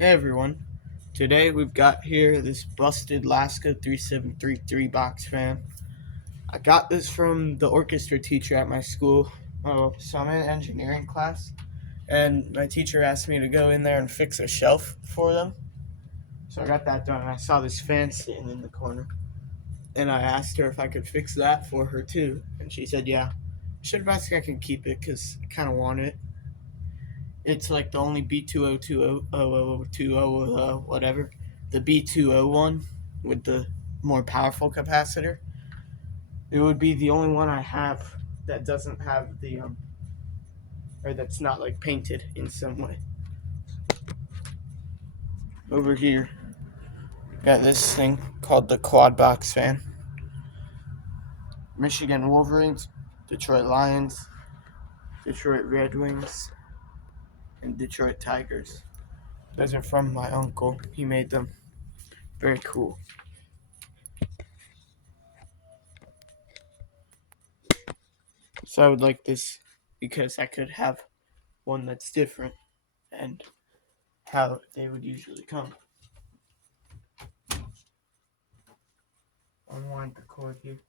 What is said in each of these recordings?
Hey everyone, today we've got here this busted Lasko 3733 box fan. I got this from the orchestra teacher at my school. So I'm in engineering class, and my teacher asked me to go in there and fix a shelf for them. So I got that done, and I saw this fan sitting in the corner. And I asked her if I could fix that for her too, and she said yeah. I should have asked if I could keep it because I kind of want it. It's like the only B2020020 whatever, the B201 with the more powerful capacitor. It would be the only one I have that doesn't have the or that's not like painted in some way. Over here, got this thing called the quad box fan. Michigan Wolverines, Detroit Lions, Detroit Red Wings, and Detroit Tigers. Those are from my uncle. He made them. Very cool. So I would like this because I could have one that's different and how they would usually come. Unwind the cord here.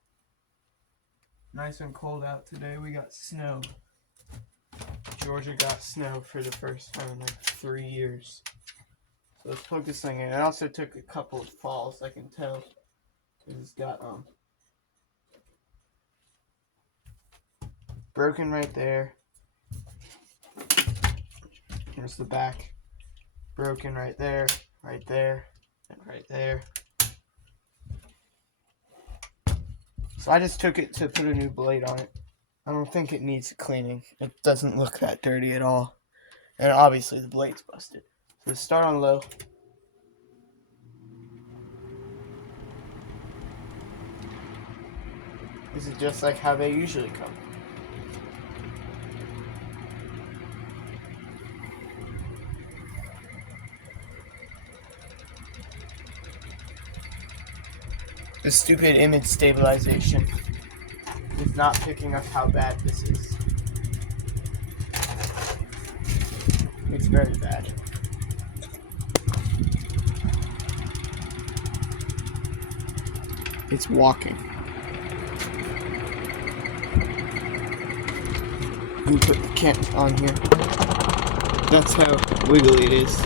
Nice and cold out today. We got snow. Georgia got snow for the first time in like 3 years. So let's plug this thing in. I also took a couple of falls, I can tell. It's got broken right there. Here's the back. Broken right there, and right there. So I just took it to put a new blade on it. I don't think it needs cleaning. It doesn't look that dirty at all. And obviously the blade's busted. So let's start on low. This is just like how they usually come. The stupid image stabilization is not picking up how bad this is. It's very bad. It's walking. You put the camp on here. That's how wiggly it is.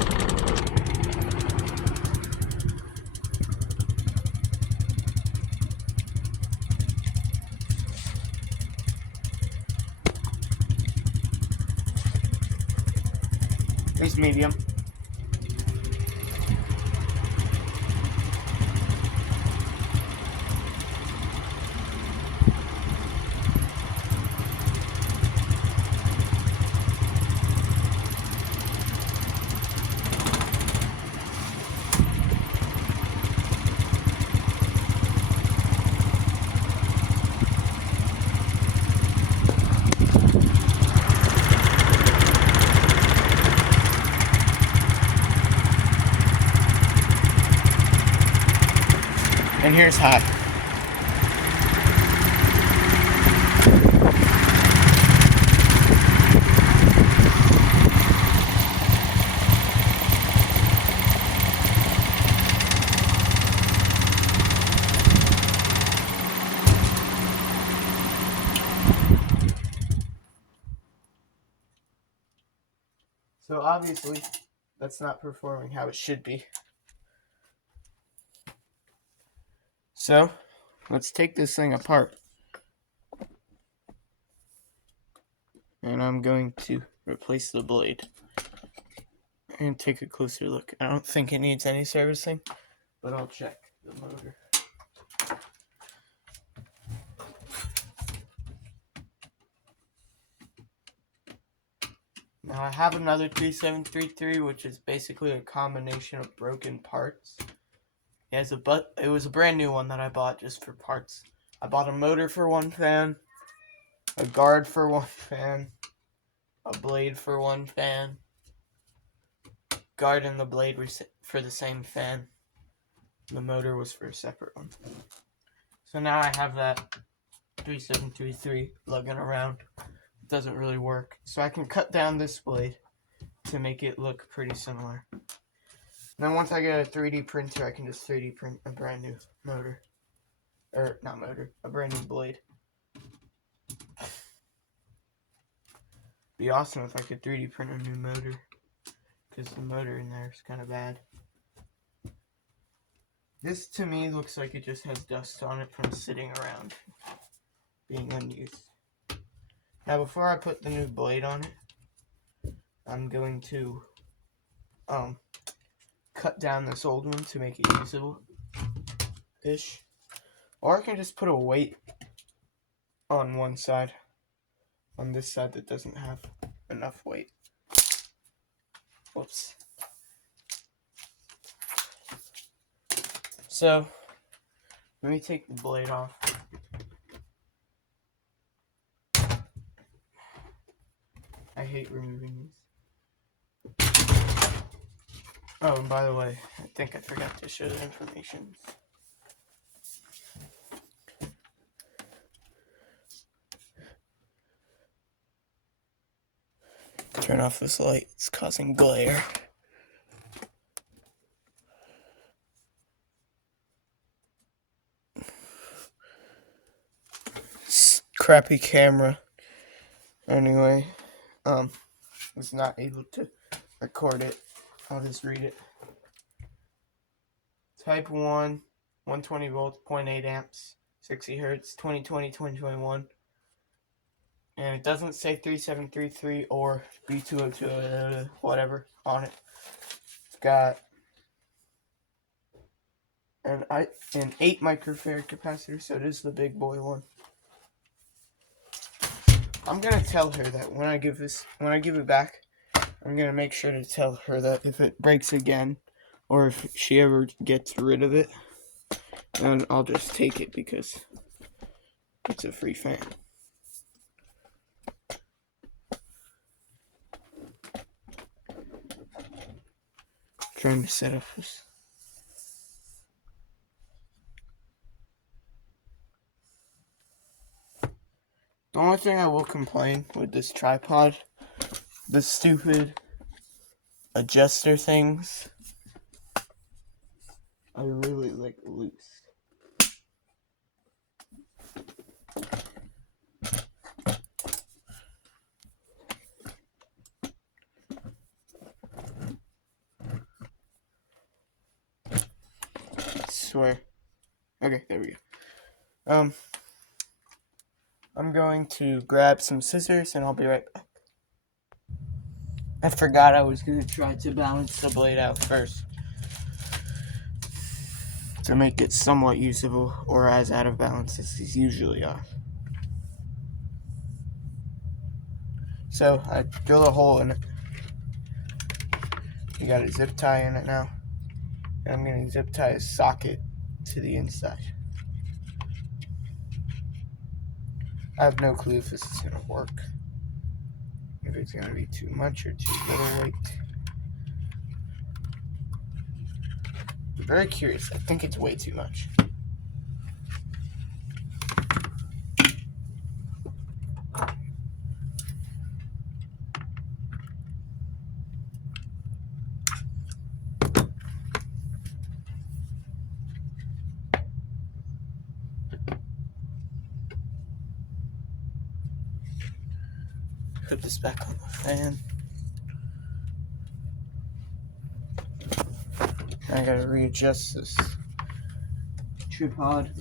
It's medium. And here's high. So obviously, that's not performing how it should be. So, let's take this thing apart. And I'm going to replace the blade. And take a closer look. I don't think it needs any servicing, but I'll check the motor. Now I have another 3733, which is basically a combination of broken parts. It was a brand new one that I bought just for parts. I bought a motor for one fan, a guard for one fan, a blade for one fan, guard and the blade were for the same fan. The motor was for a separate one. So now I have that 3733 lugging around. It doesn't really work. So I can cut down this blade to make it look pretty similar. And then once I get a 3D printer, I can just 3D print a brand new motor. Or, not motor, a brand new blade. Be awesome if I could 3D print a new motor, because the motor in there is kind of bad. This to me looks like it just has dust on it from sitting around, being unused. Now before I put the new blade on it, I'm going to cut down this old one to make it usable-ish. Or I can just put a weight on one side, on this side that doesn't have enough weight. Whoops. So, let me take the blade off. I hate removing these. Oh, and by the way, I think I forgot to show the information. Turn off this light, it's causing glare. Crappy camera. Anyway, was not able to record it. I'll just read it. Type 1, 120 volts, 0.8 amps, 60 hertz, 2020, 2021. And it doesn't say 3733 or B20200, whatever, on it. It's got an 8 microfarad capacitor, so it is the big boy one. I'm gonna tell her that when I give it back, I'm gonna make sure to tell her that if it breaks again, or if she ever gets rid of it, then I'll just take it because it's a free fan. Trying to set up this. The only thing I will complain with this tripod, the stupid adjuster things are really like loose. I swear. Okay, there we go. I'm going to grab some scissors and I'll be right back. I forgot I was going to try to balance the blade out first to make it somewhat usable, or as out of balance as these usually are. So I drill a hole in it. You got a zip tie in it now. And I'm going to zip tie a socket to the inside. I have no clue if this is going to work. If it's going to be too much or too little weight. I'm very curious. I think it's way too much. Put this back on the fan. I gotta readjust this tripod.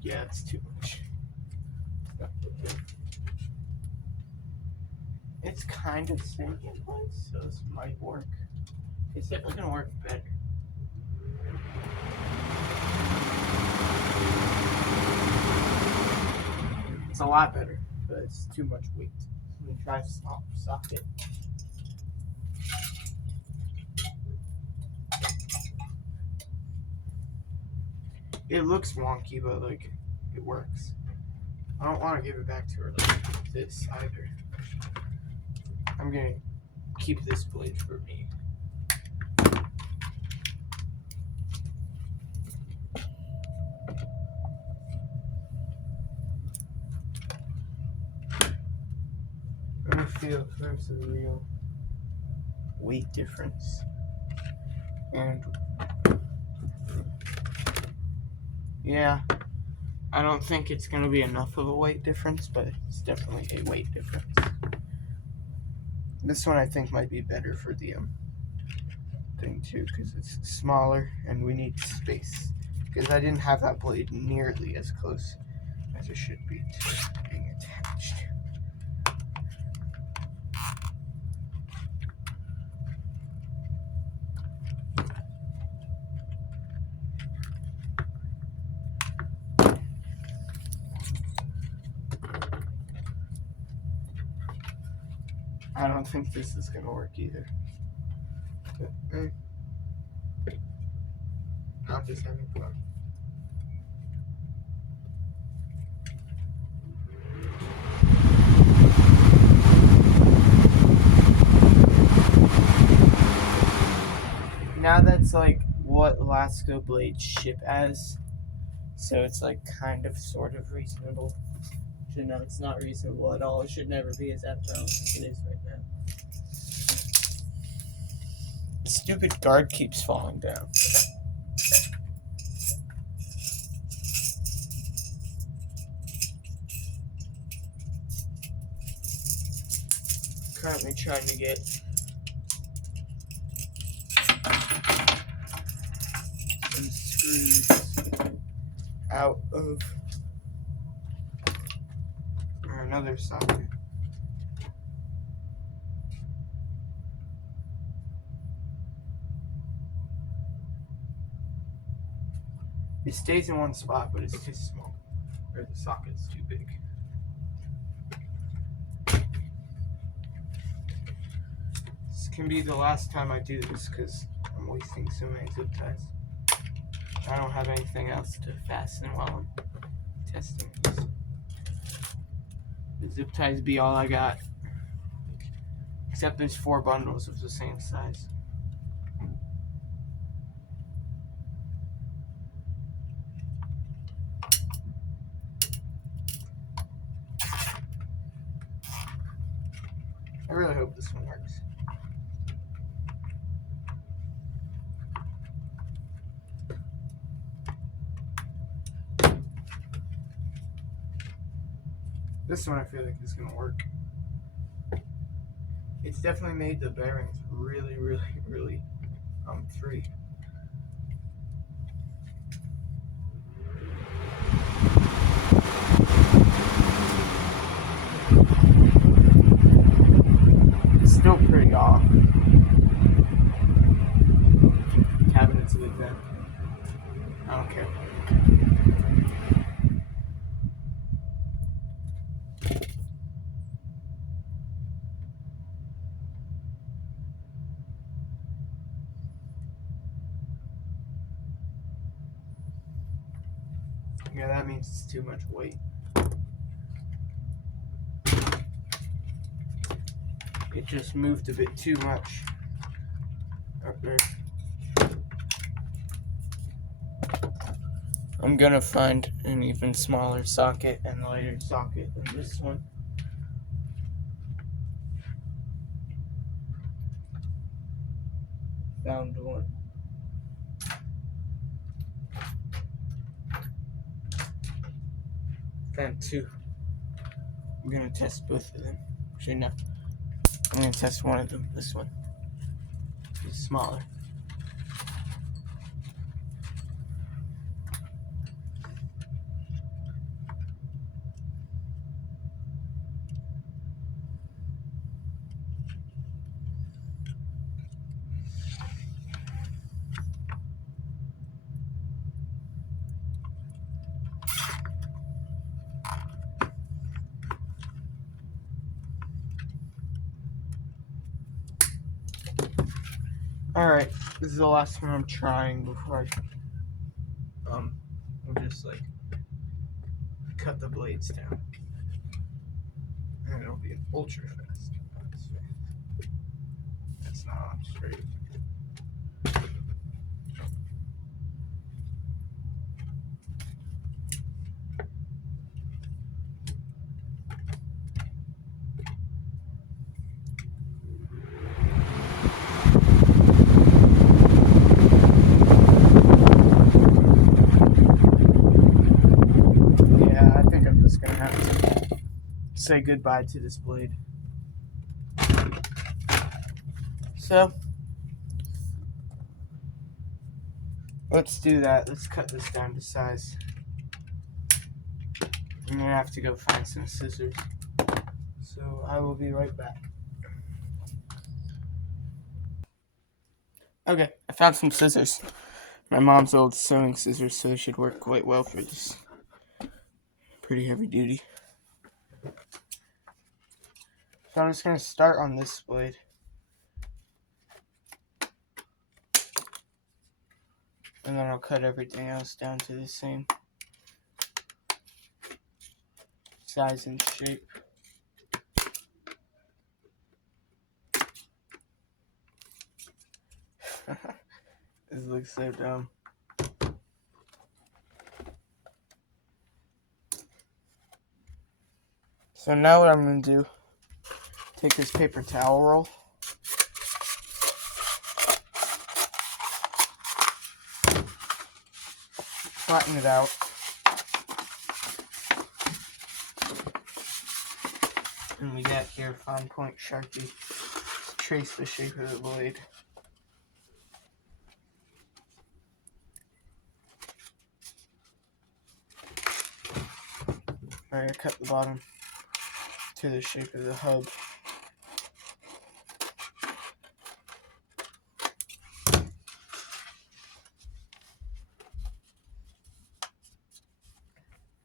Yeah, it's too much. It's kind of staying in place, so this might work. It's definitely gonna work better. It's a lot better, but it's too much weight. I'm gonna try to stop it. It looks wonky, but like it works. I don't want to give it back to her like this either. I'm gonna keep this blade for me. feel if there's a real weight difference. And yeah, I don't think it's going to be enough of a weight difference, but it's definitely a weight difference. This one I think might be better for the thing too, because it's smaller and we need space. Because I didn't have that blade nearly as close as it should be to being attached. I don't think this is going to work either. But, I'm just having fun. Now that's like what Lasko blades ship as, so it's like kind of sort of reasonable. Actually, no, it's not reasonable at all. It should never be as abnormal as it is right now. The stupid guard keeps falling down. Currently trying to get some screws out of another socket. It stays in one spot, but it's too small, or the socket's too big. This can be the last time I do this because I'm wasting so many zip ties. I don't have anything else to fasten while I'm testing this. The zip ties be all I got. Except there's 4 bundles of the same size. I really hope this one works. This one I feel like is gonna work. It's definitely made the bearings really free. It's still pretty off. Cabinets like that. I don't care. Yeah, that means it's too much weight. It just moved a bit too much up there. I'm gonna find an even smaller socket and lighter socket than this one. Found one. Found 2. I'm gonna test both of them. Actually, no. I'm gonna test one of them. This one. It's smaller. Alright, this is the last one I'm trying before I'll just like cut the blades down. And it'll be an ultra fast. That's not on straight. say goodbye to this blade. So let's do that. Let's cut this down to size. I'm gonna have to go find some scissors. So I will be right back. Okay, I found some scissors. My mom's old sewing scissors, so they should work quite well for this. Pretty heavy duty. So I'm just gonna start on this blade. And then I'll cut everything else down to the same size and shape. This looks so dumb. So now what I'm going to do, take this paper towel roll, flatten it out, and we got here fine point Sharpie to trace the shape of the blade. Alright, I cut the bottom to the shape of the hub.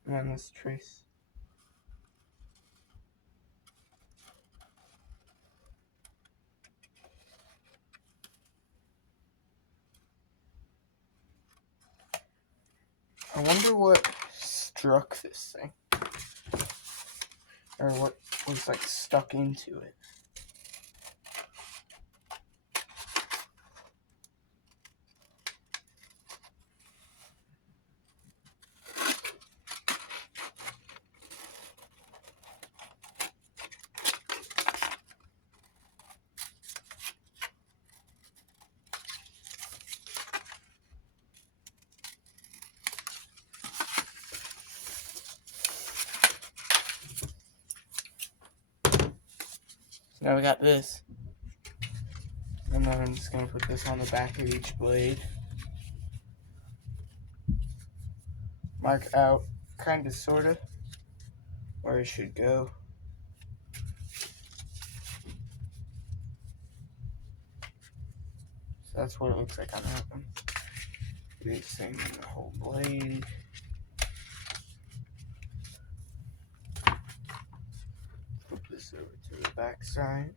And then let's trace. I wonder what struck this thing. Or what was like stuck into it. Now we got this. And then I'm just going to put this on the back of each blade. Mark out, kind of, sort of, where it should go. So that's what it looks like on that one. Do the same on the whole blade. Flip this over to the back side.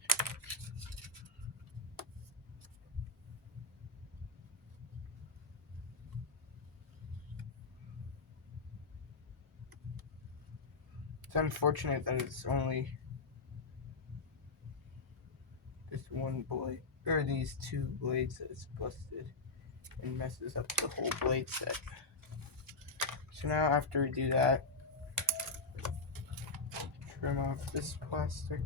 It's unfortunate that it's only this one blade, or these two blades that it's busted and messes up the whole blade set. So now after we do that, trim off this plastic.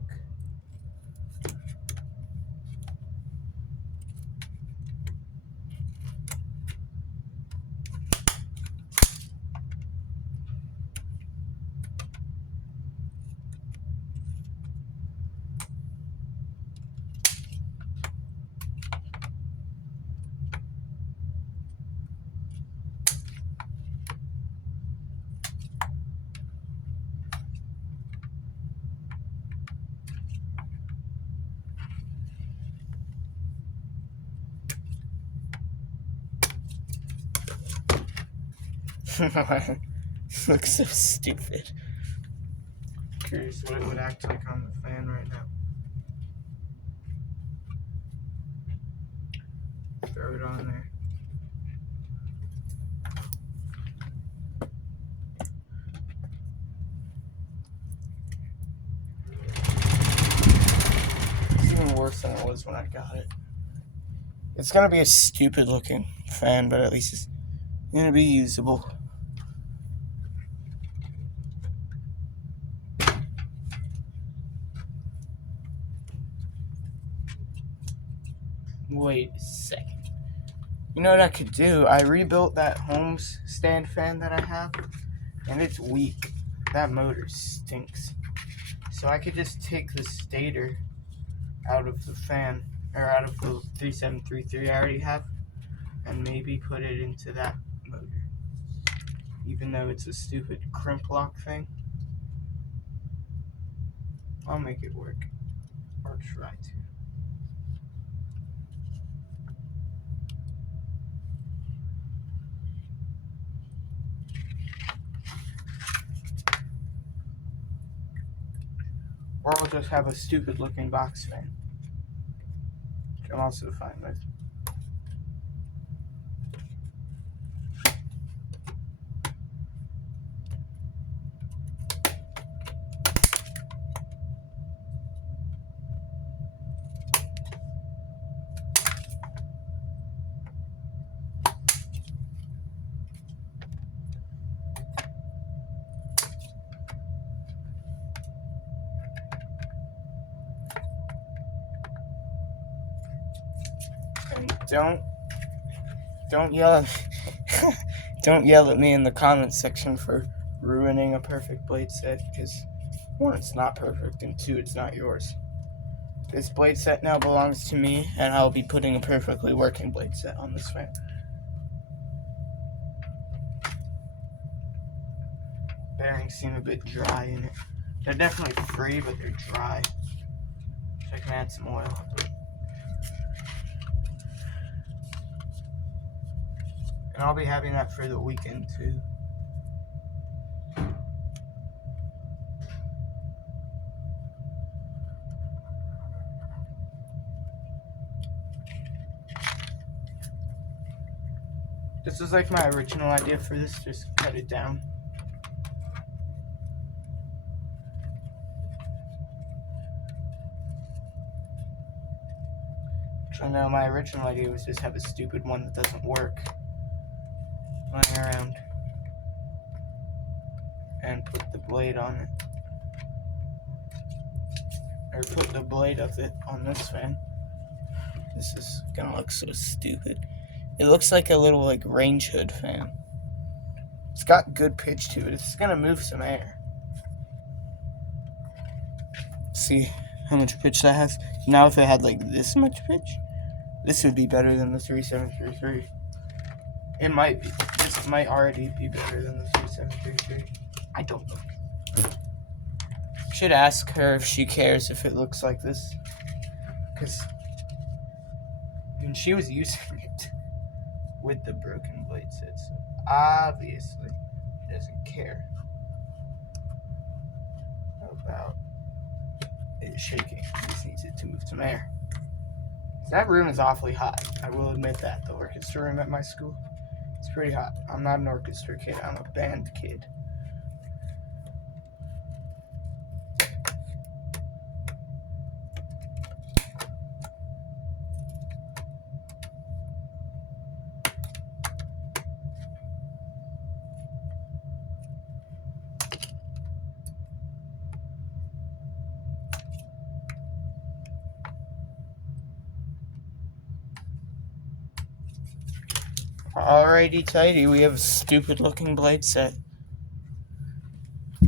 Looks so stupid. Curious what it would act like on the fan right now. Throw it on there. It's even worse than it was when I got it. It's gonna be a stupid looking fan, but at least it's gonna be usable. Wait a second. You know what I could do? I rebuilt that home stand fan that I have, and it's weak. That motor stinks. So I could just take the stator out of the fan, or out of the 3733 I already have, and maybe put it into that motor. Even though it's a stupid crimp lock thing, I'll make it work, or try to. Or we'll just have a stupid looking box fan, which I'm also fine with. And don't yell don't yell at me in the comments section for ruining a perfect blade set, because 1, it's not perfect, and 2, it's not yours. This blade set now belongs to me, and I'll be putting a perfectly working blade set on this fan. Bearings seem a bit dry in it. They're definitely free, but they're dry. So I can add some oil. And I'll be having that for the weekend too. This is like my original idea for this, just cut it down. I know my original idea was just have a stupid one that doesn't work lying around and put the blade on it. Or put the blade of it on this fan. This is gonna look so stupid. It looks like a little like range hood fan. It's got good pitch to it. It's gonna move some air. See how much pitch that has? Now if it had like this much pitch, this would be better than the 3733. It might be. This might already be better than the 3733. I don't know. Should ask her if she cares if it looks like this. Because when she was using it with the broken blade set, so obviously she doesn't care about it shaking. She just needs it to move some air. That room is awfully hot. I will admit that. The orchestra room at my school, it's pretty hot. I'm not an orchestra kid. I'm a band kid. Alrighty tighty, we have a stupid looking blade set.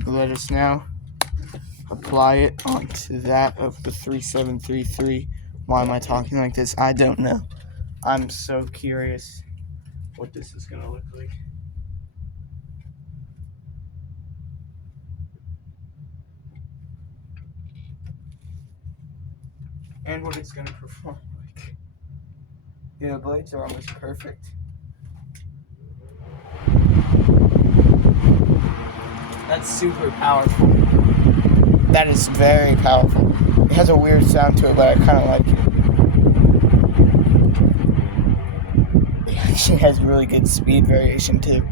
Let us now apply it onto that of the 3733. Why am I talking like this? I don't know. I'm so curious what this is gonna look like. And what it's gonna perform like. Yeah, the blades are almost perfect. That's super powerful. That is very powerful. It has a weird sound to it, but I kind of like it. It actually has really good speed variation too.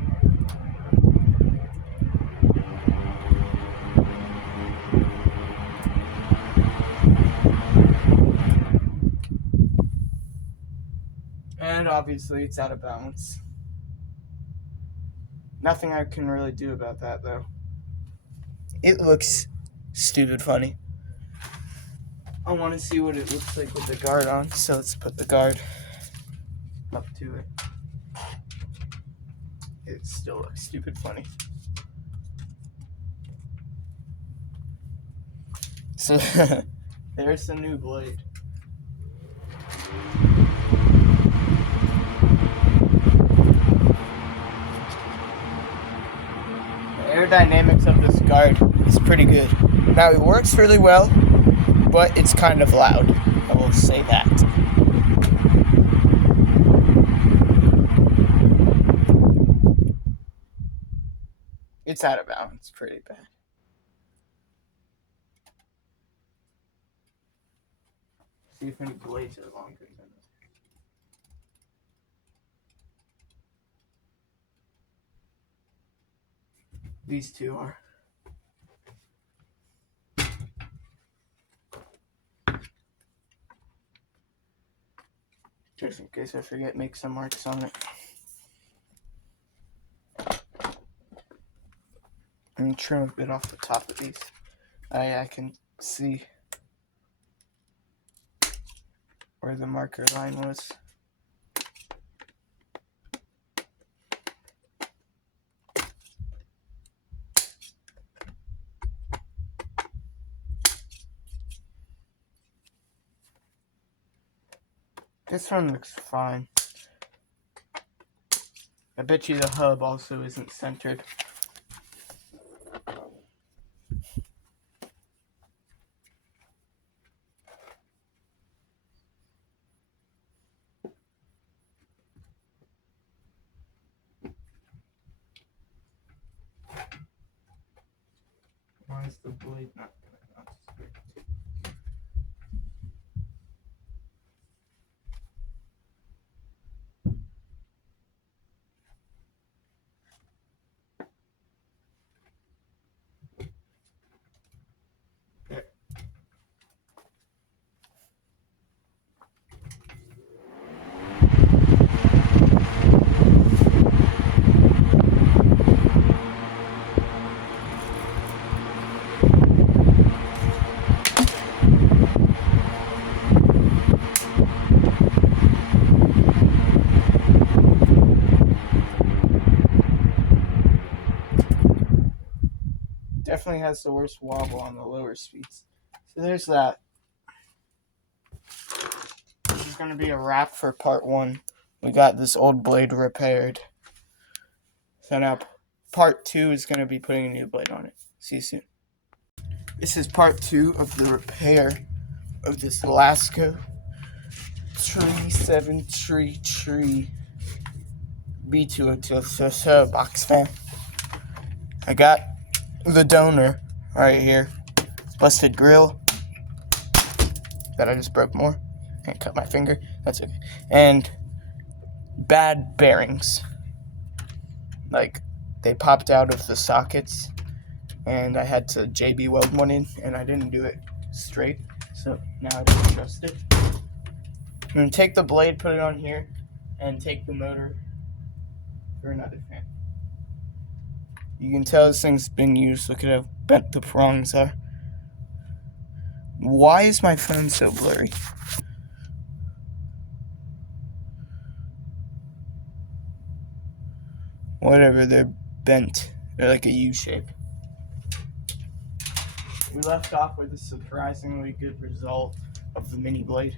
And obviously it's out of balance. Nothing I can really do about that though. It looks stupid funny. I want to see what it looks like with the guard on, so let's put the guard up to it. It still looks stupid funny. So there's the new blade. The aerodynamics of this guard is pretty good. Now it works really well, but it's kind of loud. I will say that. It's out of balance pretty bad. See if any blades are longer than this. These two are. Just in case I forget, make some marks on it. And trim a bit off the top of these. I can see where the marker line was. This one looks fine. I bet you the hub also isn't centered. Why is the blade not straight? There. Definitely has the worst wobble on the lower speeds. So there's that. This is going to be a wrap for part 1. We got this old blade repaired. So now part 2 is going to be putting a new blade on it. See you soon. This is part 2 of the repair of this Lasko B20200 box fan. I got the donor right here. Busted grill that I just broke more and cut my finger. That's okay. And bad bearings. Like, they popped out of the sockets and I had to JB weld one in and I didn't do it straight. So now I just adjust it. I'm going to take the blade, put it on here, and take the motor for another fan. You can tell this thing's been used. Look at how bent the prongs are. Why is my phone so blurry? Whatever, they're bent. They're like a U shape. We left off with a surprisingly good result of the mini blade.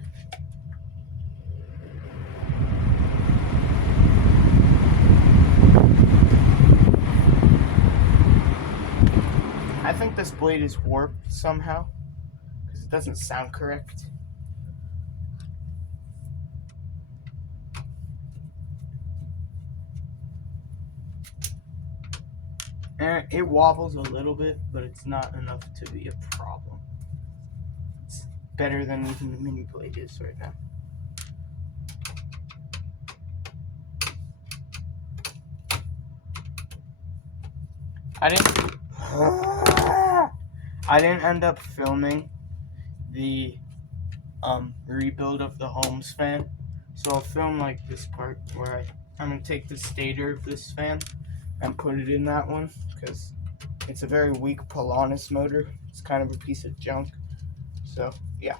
I think this blade is warped somehow because it doesn't sound correct. And it wobbles a little bit, but it's not enough to be a problem. It's better than even the mini blade is right now. I didn't end up filming the rebuild of the Holmes fan, so I'll film like this part where I'm going to take the stator of this fan and put it in that one because it's a very weak Polaris motor. It's kind of a piece of junk. So yeah,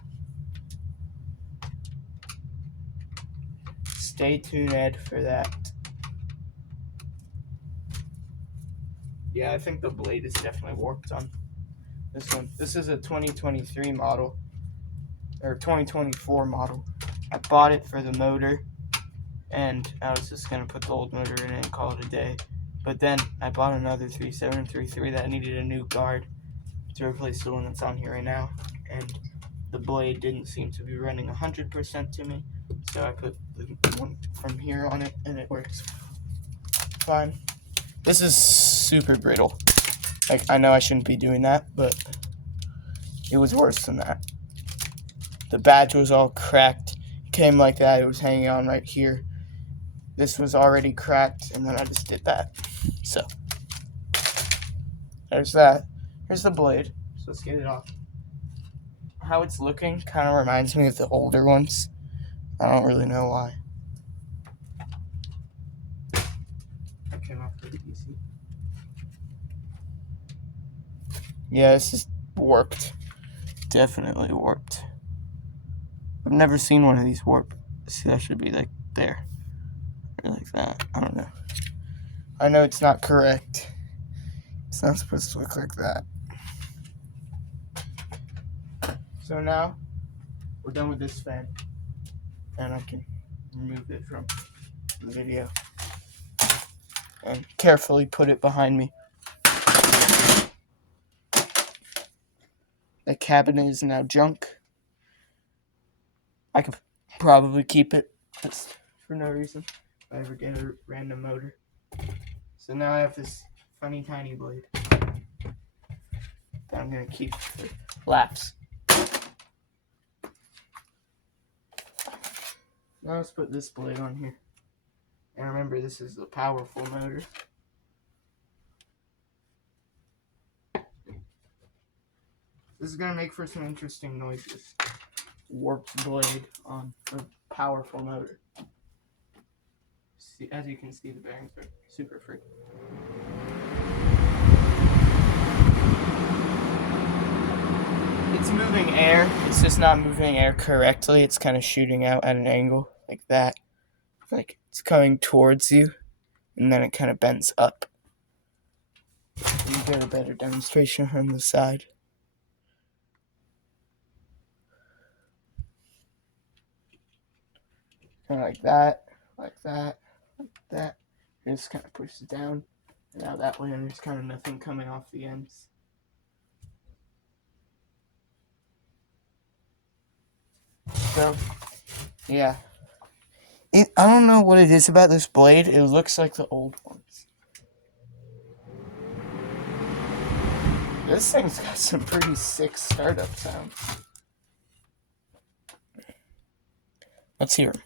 stay tuned for that. Yeah, I think the blade is definitely warped on This one. This is a 2023 model, or 2024 model. I bought it for the motor, and I was just gonna put the old motor in it and call it a day. But then I bought another 3733 that needed a new guard to replace the one that's on here right now, and the blade didn't seem to be running 100% to me, so I put the one from here on it, and it works fine. This is super brittle. Like, I know I shouldn't be doing that, but it was worse than that. The badge was all cracked. It came like that. It was hanging on right here. This was already cracked, and then I just did that. So, there's that. Here's the blade. So let's get it off. How it's looking kind of reminds me of the older ones. I don't really know why. That came off pretty easy. Yeah, this is warped. Definitely warped. I've never seen one of these warp. See, that should be like there. Or like that. I don't know. I know it's not correct. It's not supposed to look like that. So now, we're done with this fan. And I can remove it from the video. And carefully put it behind me. The cabinet is now junk. I could probably keep it just for no reason if I ever get a random motor. So now I have this funny tiny blade that I'm going to keep for laps. Now let's put this blade on here. And remember, this is the powerful motor. This is going to make for some interesting noises. Warped blade on a powerful motor. See, as you can see, the bearings are super free. It's moving air. It's just not moving air correctly. It's kind of shooting out at an angle like that. Like it's coming towards you, and then it kind of bends up. You get a better demonstration from the side. Kind of like that, like that, like that. It just kind of pushes down. And now that way, and there's kind of nothing coming off the ends. So, yeah. I don't know what it is about this blade. It looks like the old ones. This thing's got some pretty sick startup sounds. Let's hear them.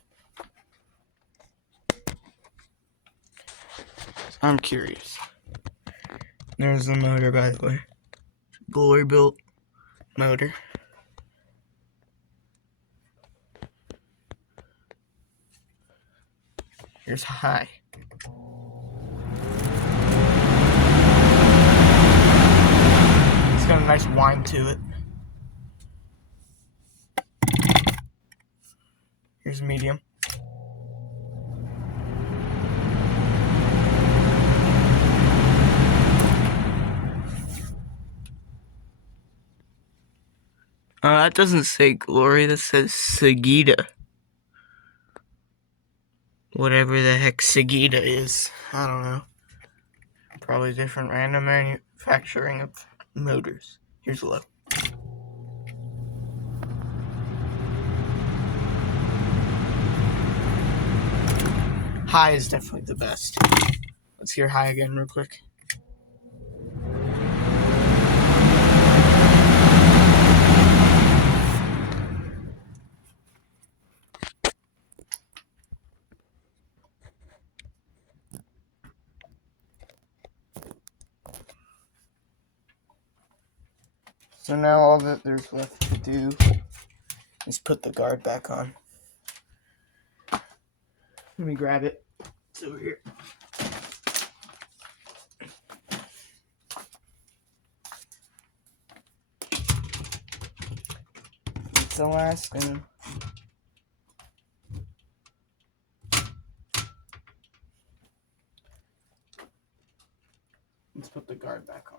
I'm curious. There's the motor, by the way. Glory built motor. Here's high. It's got a nice whine to it. Here's medium. That doesn't say glory, that says Sagita. Whatever the heck Sagita is. I don't know. Probably different random manufacturing of motors. Here's low. High is definitely the best. Let's hear high again real quick. So now all that there's left to do is put the guard back on. Let me grab it. It's over here. It's the last thing. Let's put the guard back on.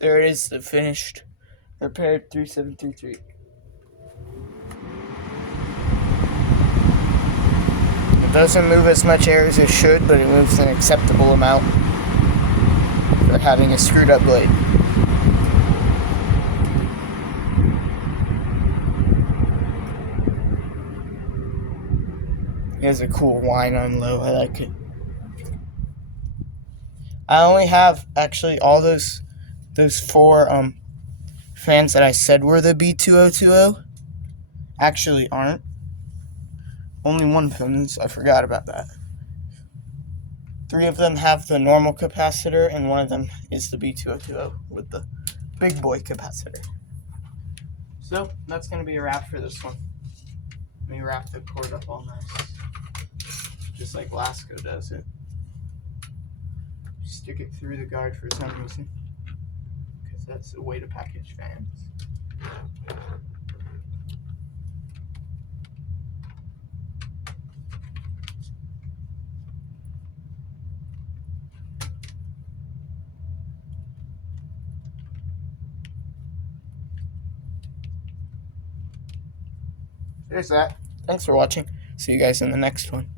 There it is, the finished, repaired 3733. It doesn't move as much air as it should, but it moves an acceptable amount for having a screwed up blade. It has a cool whine on low. I like it. I only have actually all those four fans that I said were the B20200 actually aren't. Only one of them is. I forgot about that. 3 of them have the normal capacitor, and 1 of them is the B20200 with the big boy capacitor. So that's going to be a wrap for this one. Let me wrap the cord up all nice, just like Lasko does it. Stick it through the guard for some reason, because that's the way to package fans. There's that. Thanks for watching. See you guys in the next one,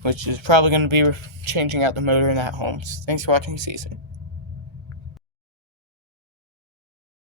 which is probably going to be changing out the motor in that home. Thanks for watching. See you soon.